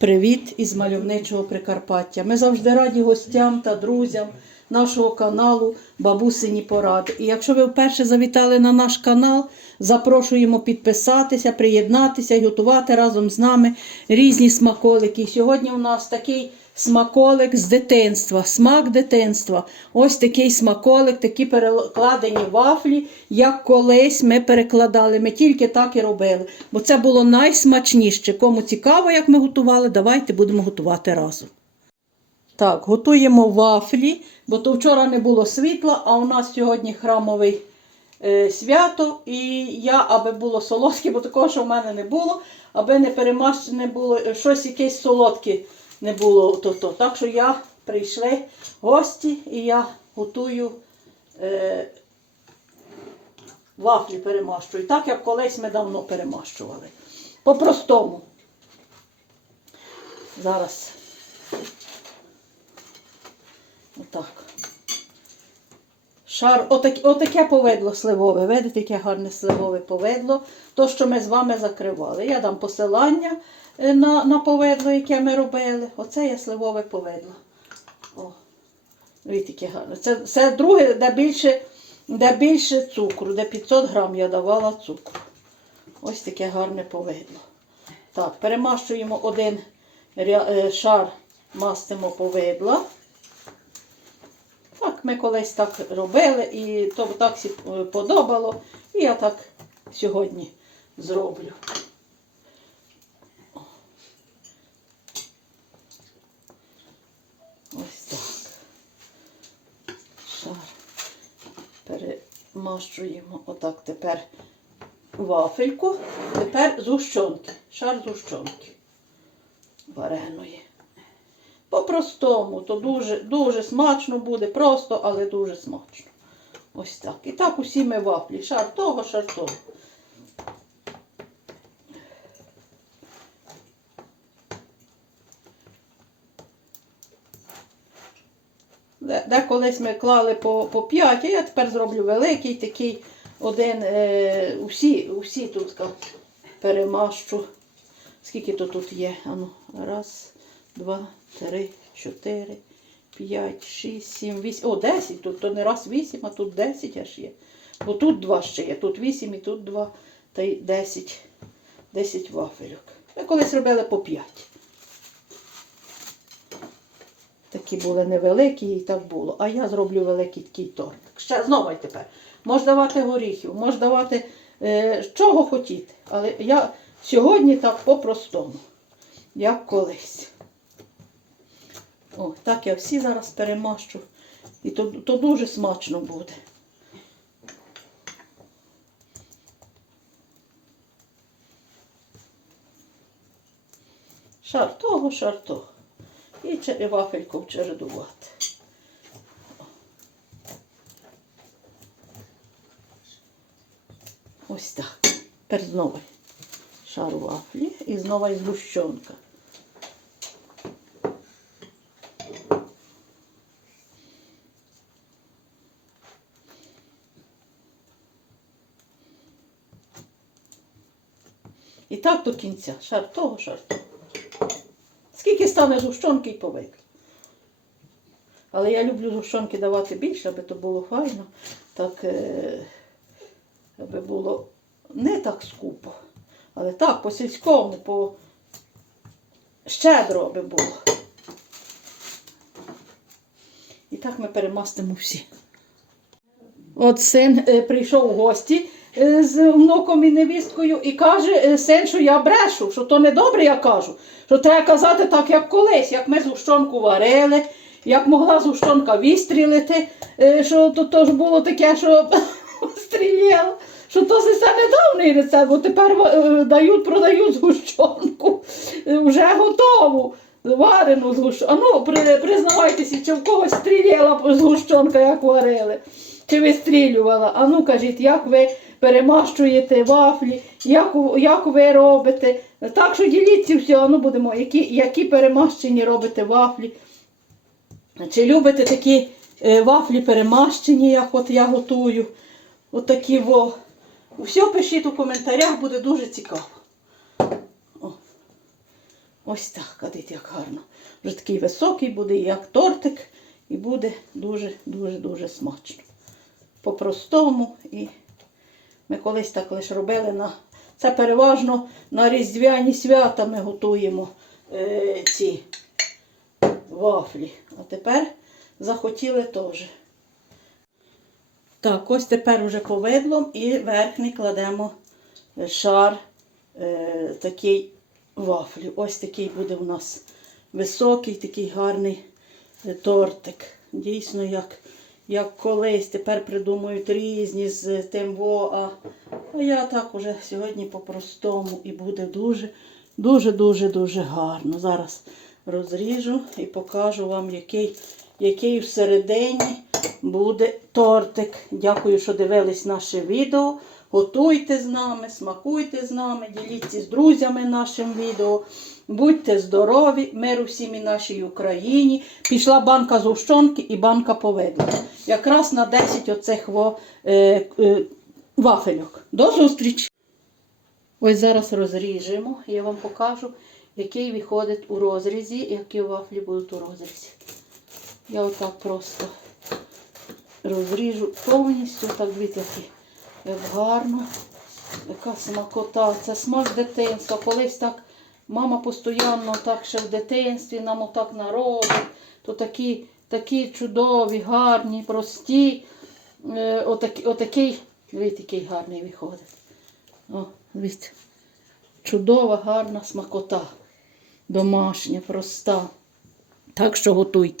Привіт із мальовничого Прикарпаття. Ми завжди раді гостям та друзям нашого каналу Бабусині Поради. І якщо ви вперше завітали на наш канал, запрошуємо підписатися, приєднатися і готувати разом з нами різні смаколики. Сьогодні у нас такий смаколик з дитинства, смак дитинства. Ось такий смаколик, такі перекладені вафлі, як колись ми перекладали. Ми тільки так і робили. Бо це було найсмачніше. Кому цікаво, як ми готували, давайте будемо готувати разом. Так, готуємо вафлі, бо то вчора не було світла, а у нас сьогодні храмовий е, свято. І я, аби було солодке, бо такого, що в мене не було, аби не перемащене було, е, щось якесь солодке не було. То, то. Так що я прийшли гості і я готую е, вафлі перемащую. Так як колись ми давно перемащували. По-простому. Зараз. Отак. Шар, отак, отаке повидло сливове. Видите, яке гарне сливове повидло. То, що ми з вами закривали. Я дам посилання на, на повидло, яке ми робили. Оце є сливове повидло. О, яке гарне. Це, це друге, де більше, де більше цукру, де 500 грам я давала цукру. Ось таке гарне повидло. Так, перемащуємо один е, шар, мастимо повидла. Так, ми колись так робили, і то так всі подобало. І я так сьогодні зроблю. О. Ось так. Шар перемащуємо отак тепер вафельку. Тепер згущенки. Шар згущенки вареної. По-простому, то дуже, дуже смачно буде, просто, але дуже смачно. Ось так. І так усі ми вафлі. Шар того, шар того. Де, колись ми клали по, по 5, а я тепер зроблю великий такий один, е, усі, усі тут перемащу. Скільки то тут є? Ану, раз, два, три, чотири, п'ять, шість, сім, вісім. О, десять. Тут то не раз вісім, а тут десять аж є. Бо тут два ще є. Тут вісім і тут два. Та й десять. Десять вафельок. Ми колись робили по п'ять. Такі були невеликі і так було. А я зроблю великий такий тортик. Ще знову й тепер. Можна давати горіхів, можна давати е, чого хотіти. Але я сьогодні так по-простому, як колись. О, так я всі зараз перемащу. І то, то дуже смачно буде. Шар того, шар того. І чер- вафельку чередувати. Ось так. Тепер знову шар вафлі і знову із гущонка. І так до кінця. Шар того, шар того. Стане згущенки і повик. Але я люблю згущенки давати більше, аби то було файно. Так, е, аби було не так скупо. Але так, по сільському, по щедро аби було. І так ми перемастимо всі. От син е, прийшов у гості з внуком і невісткою і каже е, син, що я брешу, що то не добре, я кажу. Що треба казати так, як колись, як ми згущенку варили, як могла згущенка вистрілити, е, що то, то ж було таке, що стріляла. Що то це недавній рецепт, бо тепер е, дають, продають згущенку е, вже готову. Варену згущенку. А ну, при, признавайтеся, чи в когось стріляла згущенка, як варили. Чи вистрілювала? А ну кажіть, як ви перемащуєте вафлі, як, як ви робите. Так що діліться все, ну будемо, які, які перемащені робите вафлі. Чи любите такі е, вафлі перемащені, як от я готую? Отакі во. Все пишіть у коментарях, буде дуже цікаво. О. Ось так, дивіться, як гарно. Вже такий високий буде, як тортик, і буде дуже-дуже-дуже смачно. По-простому. І ми колись так лише робили на. Це переважно на різдвяні свята ми готуємо е, ці вафлі. А тепер захотіли теж. Так, ось тепер вже повидлом і верхній кладемо шар е, такий вафлі. Ось такий буде у нас високий, такий гарний тортик. Дійсно, як, як колись. Тепер придумують різні з тим во. А, я так уже сьогодні по-простому і буде дуже, дуже, дуже, дуже гарно. Зараз розріжу і покажу вам, який, який всередині буде тортик. Дякую, що дивились наше відео. Готуйте з нами, смакуйте з нами, діліться з друзями нашим відео. Будьте здорові, миру всім і нашій Україні. Пішла банка згущенки і банка повидла. Якраз на 10 оцих во, е, е, вафельок. До зустрічі! Ось зараз розріжемо. Я вам покажу, який виходить у розрізі, які вафлі будуть у розрізі. Я отак просто розріжу повністю, так які- як гарно. Яка смакота. Це смак дитинства. Колись так мама постійно так ще в дитинстві нам отак народить. То такі, такі чудові, гарні, прості. Е, отакі, отакий, дивіться, який гарний виходить. О, дивіться. Чудова, гарна смакота. Домашня, проста. Так що готуйте.